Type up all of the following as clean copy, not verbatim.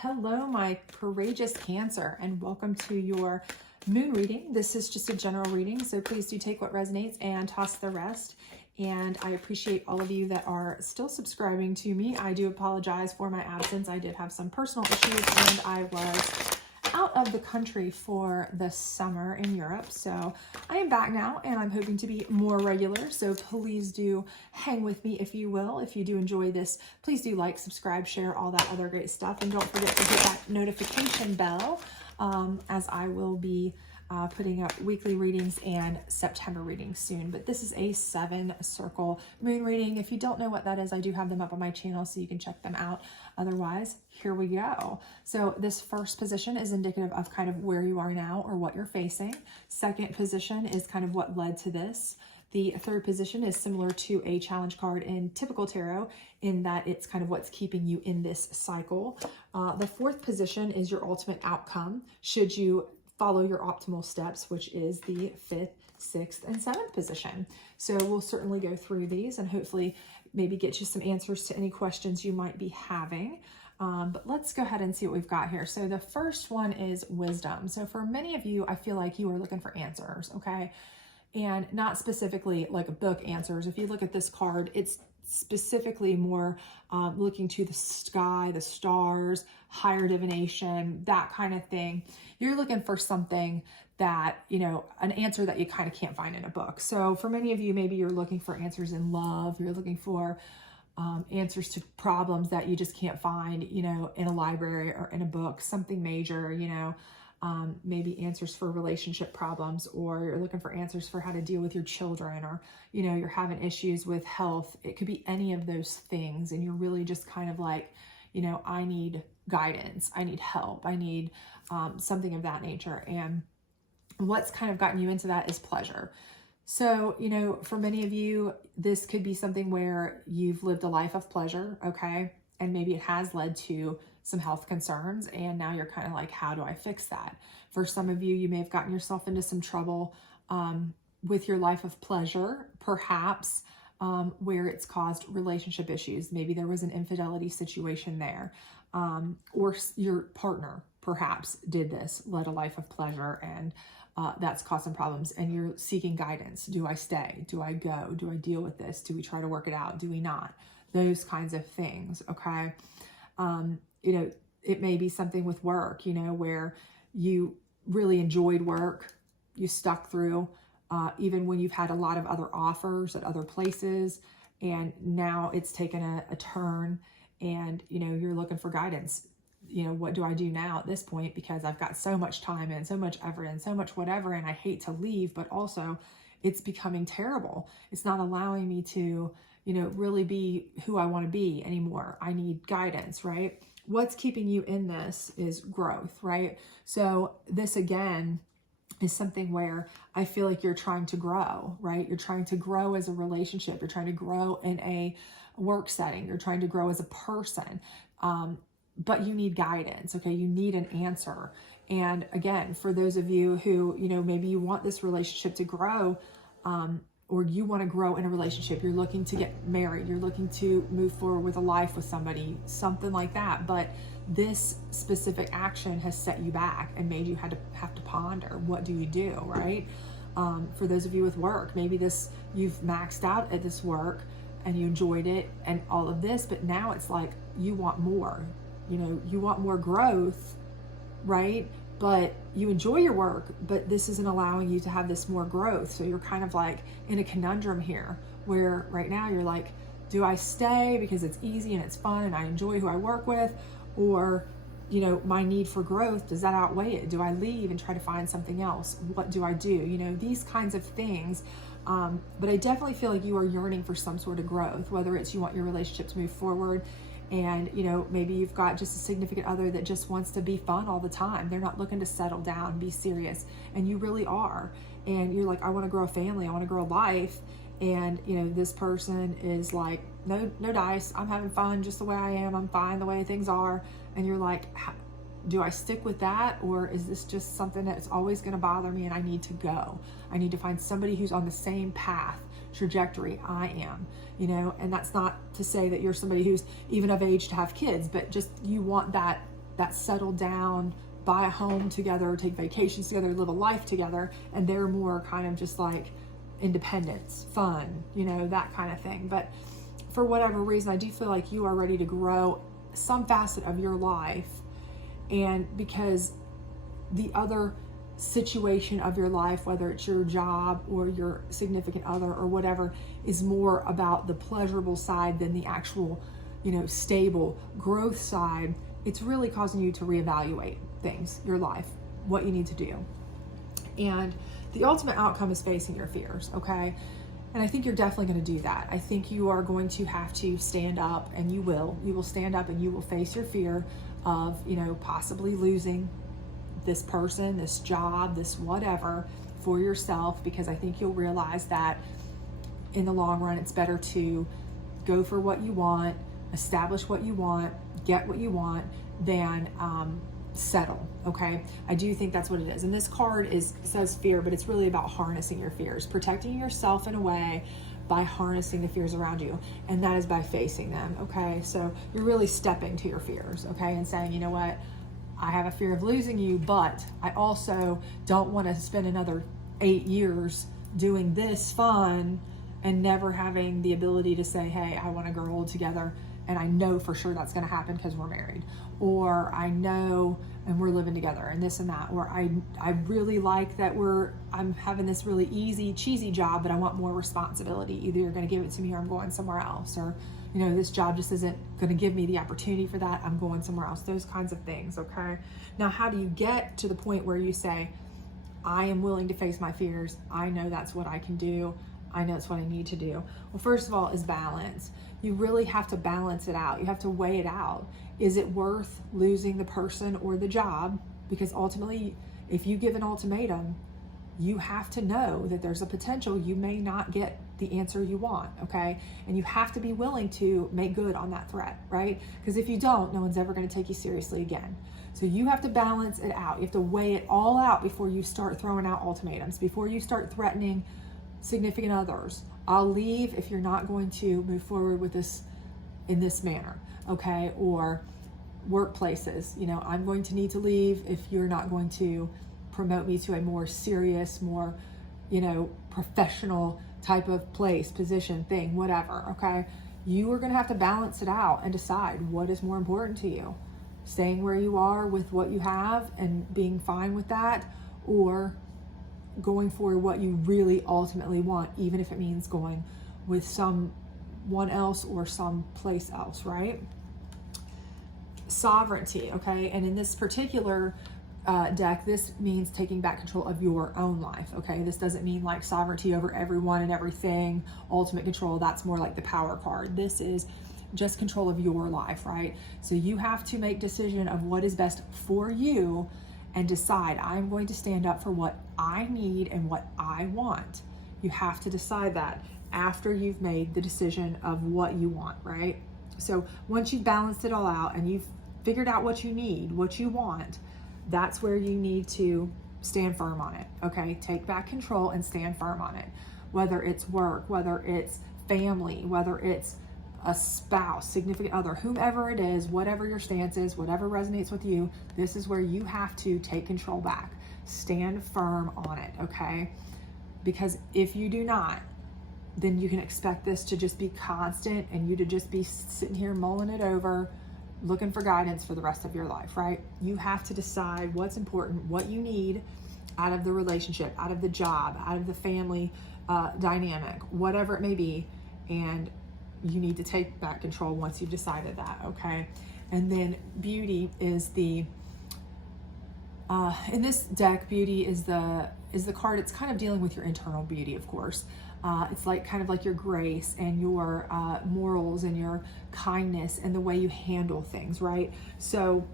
Hello, my courageous Cancer, and welcome to your moon reading. This is just a general reading, so please do take what resonates and toss the rest. And I appreciate all of you that are still subscribing to me. I do apologize for my absence. I did have some personal issues, and I was out of the country for the summer in Europe. So I am back now, and I'm hoping to be more regular. So please do hang with me if you will. If you do enjoy this, please do like, subscribe, share, all that other great stuff. And don't forget to hit that notification bell as I will be putting up weekly readings and September readings soon. But this is a 7-circle moon reading. If you don't know what that is, I do have them up on my channel so you can check them out. Otherwise, here we go. So this first position is indicative of kind of where you are now or what you're facing. Second position is kind of what led to this. The third position is similar to a challenge card in typical tarot in that it's kind of what's keeping you in this cycle. The fourth position is your ultimate outcome should you follow your optimal steps, which is the 5th, 6th, and 7th position. So we'll certainly go through these and hopefully maybe get you some answers to any questions you might be having. But let's go ahead and see what we've got here. So the first one is wisdom. So for many of you, I feel like you are looking for answers, okay? And not specifically like book answers. If you look at this card, it's specifically more looking to the sky, the stars, higher divination, that kind of thing. You're looking for something that, you know, an answer that you kind of can't find in a book. So for many of you, maybe you're looking for answers in love. You're looking for answers to problems that you just can't find, you know, in a library or in a book, something major, you know. Maybe answers for relationship problems, or you're looking for answers for how to deal with your children, or, you know, you're having issues with health. It could be any of those things. And you're really just kind of like, you know, I need guidance. I need help. I need something of that nature. And what's kind of gotten you into that is pleasure. So, you know, for many of you, this could be something where you've lived a life of pleasure. Okay. And maybe it has led to some health concerns, and now you're kind of like, how do I fix that? For some of you, you may have gotten yourself into some trouble with your life of pleasure, perhaps where it's caused relationship issues. Maybe there was an infidelity situation there, or your partner perhaps did this, led a life of pleasure, and that's caused some problems, and you're seeking guidance. Do I stay? Do I go? Do I deal with this? Do we try to work it out? Do we not? Those kinds of things, okay? You know, it may be something with work, you know, where you really enjoyed work, you stuck through, even when you've had a lot of other offers at other places, and now it's taken a turn, and, you know, you're looking for guidance. You know, what do I do now at this point? Because I've got so much time and so much effort and so much whatever, and I hate to leave, but also it's becoming terrible. It's not allowing me to, you know, really be who I want to be anymore. I need guidance, right? What's keeping you in this is growth, right? So this again is something where I feel like you're trying to grow, right? You're trying to grow as a relationship. You're trying to grow in a work setting. You're trying to grow as a person. But you need guidance, okay? You need an answer. And again, for those of you who, you know, maybe you want this relationship to grow, or you want to grow in a relationship, you're looking to get married, you're looking to move forward with a life with somebody, something like that. But this specific action has set you back and made you have to ponder, what do you do, right? For those of you with work, maybe you've maxed out at this work and you enjoyed it and all of this, but now it's like you want more, you know, you want more growth, right? But you enjoy your work, but this isn't allowing you to have this more growth. So you're kind of like in a conundrum here where right now you're like, do I stay because it's easy and it's fun and I enjoy who I work with? Or, you know, my need for growth, does that outweigh it? Do I leave and try to find something else? What do I do? You know, these kinds of things. But I definitely feel like you are yearning for some sort of growth, whether it's you want your relationship to move forward, and, you know, maybe you've got just a significant other that just wants to be fun all the time. They're not looking to settle down, be serious. And you really are. And you're like, I want to grow a family. I want to grow a life. And, you know, this person is like, no dice. I'm having fun just the way I am. I'm fine the way things are. And you're like, do I stick with that? Or is this just something that's always going to bother me and I need to go? I need to find somebody who's on the same path trajectory I am, you know. And that's not to say that you're somebody who's even of age to have kids, but just you want that that settle down, buy a home together, take vacations together, live a life together, and they're more kind of just like independence, fun, you know, that kind of thing. But for whatever reason, I do feel like you are ready to grow some facet of your life, and because the other situation of your life, whether it's your job or your significant other or whatever, is more about the pleasurable side than the actual, you know, stable growth side, it's really causing you to reevaluate things, your life, what you need to do. And the ultimate outcome is facing your fears, okay? And I think you're definitely going to do that. I think you are going to have to stand up, and you will stand up and you will face your fear of, you know, possibly losing this person, this job, this whatever for yourself, because I think you'll realize that in the long run, it's better to go for what you want, establish what you want, get what you want, than settle, okay? I do think that's what it is. And this card says fear, but it's really about harnessing your fears, protecting yourself in a way by harnessing the fears around you, and that is by facing them, okay? So you're really stepping to your fears, okay, and saying, you know what, I have a fear of losing you, but I also don't want to spend another 8 years doing this fun and never having the ability to say, hey, I want to grow old together, and I know for sure that's going to happen because we're married, or I know and we're living together and this and that, or I really like that I'm having this really easy, cheesy job, but I want more responsibility. Either you're going to give it to me or I'm going somewhere else, or you know, this job just isn't going to give me the opportunity for that, I'm going somewhere else, those kinds of things, okay? Now, how do you get to the point where you say, I am willing to face my fears, I know that's what I can do, I know it's what I need to do? Well, first of all is balance. You really have to balance it out. You have to weigh it out. Is it worth losing the person or the job? Because ultimately, if you give an ultimatum, you have to know that there's a potential you may not get the answer you want, okay? And you have to be willing to make good on that threat, right? Because if you don't, no one's ever going to take you seriously again. So you have to balance it out. You have to weigh it all out before you start throwing out ultimatums, before you start threatening significant others. I'll leave if you're not going to move forward with this in this manner, okay? Or workplaces, you know, I'm going to need to leave if you're not going to promote me to a more serious, more, you know, professional type of place, position, thing, whatever, okay? You are going to have to balance it out and decide what is more important to you. Staying where you are with what you have and being fine with that, or going for what you really ultimately want, even if it means going with someone else or someplace else, right? Sovereignty, okay? And in this particular deck, this means taking back control of your own life, okay? This doesn't mean like sovereignty over everyone and everything, ultimate control. That's more like the power card. This is just control of your life, right? So you have to make decision of what is best for you and decide, I'm going to stand up for what I need and what I want. You have to decide that after you've made the decision of what you want, right? So once you've balanced it all out and you've figured out what you need, what you want, that's where you need to stand firm on it, okay? Take back control and stand firm on it. Whether it's work, whether it's family, whether it's a spouse, significant other, whomever it is, whatever your stance is, whatever resonates with you, this is where you have to take control back. Stand firm on it, okay? Because if you do not, then you can expect this to just be constant and you to just be sitting here mulling it over, looking for guidance for the rest of your life, right? You have to decide what's important, what you need out of the relationship, out of the job, out of the family dynamic, whatever it may be, and you need to take back control once you've decided that, okay? And then beauty is in this deck, beauty is the card. It's kind of dealing with your internal beauty, of course. It's like kind of like your grace and your morals and your kindness and the way you handle things, right? So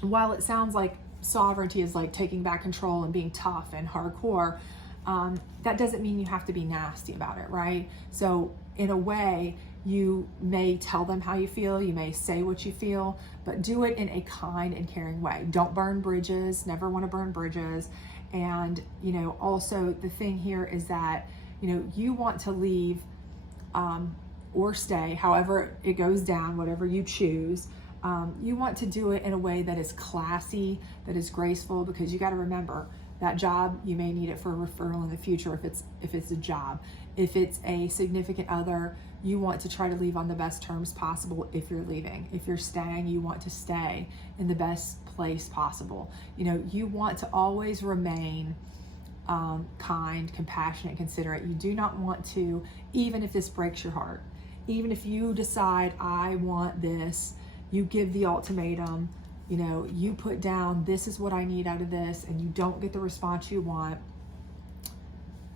while it sounds like sovereignty is like taking back control and being tough and hardcore, that doesn't mean you have to be nasty about it, right? So in a way, you may tell them how you feel, you may say what you feel, but do it in a kind and caring way. Don't burn bridges, never want to burn bridges. And, you know, also the thing here is that, you know, you want to leave or stay, however it goes down, whatever you choose, You want to do it in a way that is classy, that is graceful, because you got to remember that job, you may need it for a referral in the future if it's a job. If it's a significant other, you want to try to leave on the best terms possible if you're leaving. If you're staying, you want to stay in the best place possible. You want to always remain kind, compassionate, considerate. You do not want to, even if this breaks your heart, even if you decide, I want this, you give the ultimatum, you put down, this is what I need out of this, and you don't get the response you want,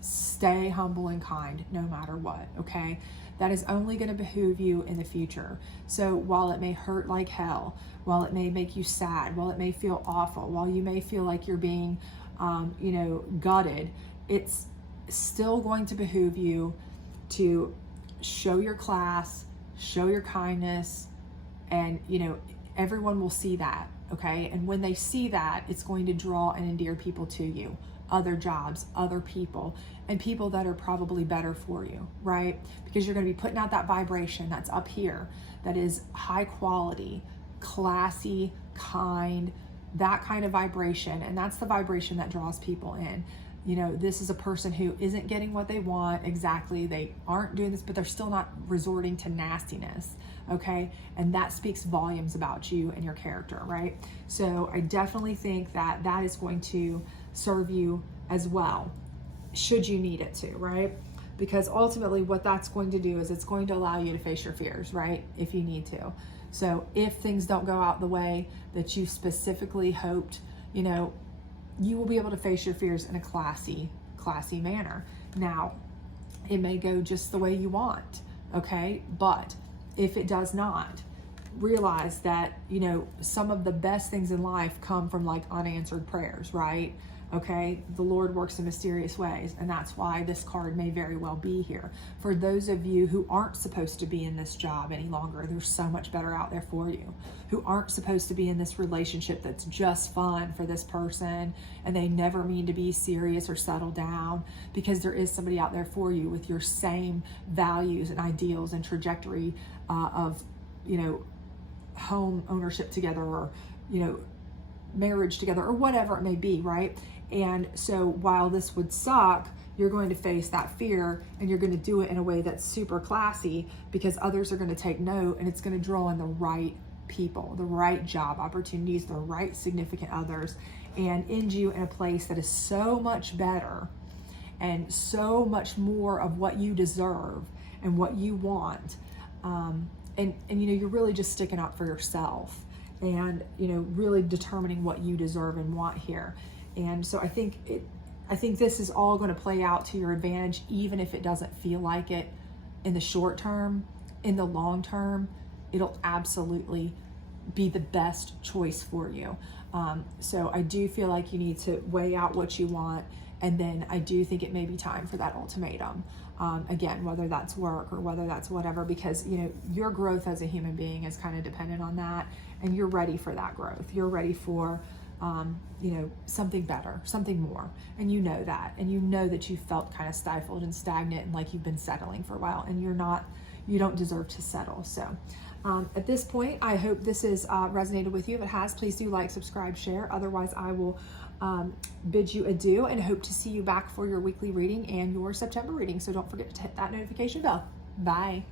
stay humble and kind no matter what, okay? That is only going to behoove you in the future. So while it may hurt like hell, while it may make you sad, while it may feel awful, while you may feel like you're being, gutted, it's still going to behoove you to show your class, show your kindness, and, everyone will see that, okay? And when they see that, it's going to draw and endear people to you, other jobs, other people, and people that are probably better for you, right? Because you're going to be putting out that vibration that's up here, that is high quality, classy, kind, that kind of vibration. And that's the vibration that draws people in. This is a person who isn't getting what they want exactly. They aren't doing this, but they're still not resorting to nastiness, okay? And that speaks volumes about you and your character, right? So I definitely think that that is going to serve you as well, should you need it to, right? Because ultimately what that's going to do is it's going to allow you to face your fears, right? If you need to. So if things don't go out the way that you specifically hoped, you will be able to face your fears in a classy manner. Now, it may go just the way you want, okay? But if it does not, realize that, some of the best things in life come from like unanswered prayers, right? Okay, the Lord works in mysterious ways, and that's why this card may very well be here. For those of you who aren't supposed to be in this job any longer, there's so much better out there for you. Who aren't supposed to be in this relationship that's just fun for this person, and they never mean to be serious or settle down, because there is somebody out there for you with your same values and ideals and trajectory of, home ownership together, or, marriage together, or whatever it may be, right? And so while this would suck, you're going to face that fear, and you're going to do it in a way that's super classy, because others are going to take note, and it's going to draw in the right people, the right job opportunities, the right significant others, and end you in a place that is so much better and so much more of what you deserve and what you want. And you're really just sticking up for yourself, and really determining what you deserve and want here. And so I think this is all going to play out to your advantage, even if it doesn't feel like it in the short term. In the long term, it'll absolutely be the best choice for you. So I do feel like you need to weigh out what you want, and then I do think it may be time for that ultimatum. Again, whether that's work or whether that's whatever, because your growth as a human being is kind of dependent on that, and you're ready for that growth. You're ready for something better, something more, and that, and that you felt kind of stifled and stagnant and like you've been settling for a while, and you don't deserve to settle. So at this point, I hope this has resonated with you. If it has, please do like, subscribe, share. Otherwise, I will bid you adieu, and hope to see you back for your weekly reading and your September reading. So don't forget to hit that notification bell. Bye.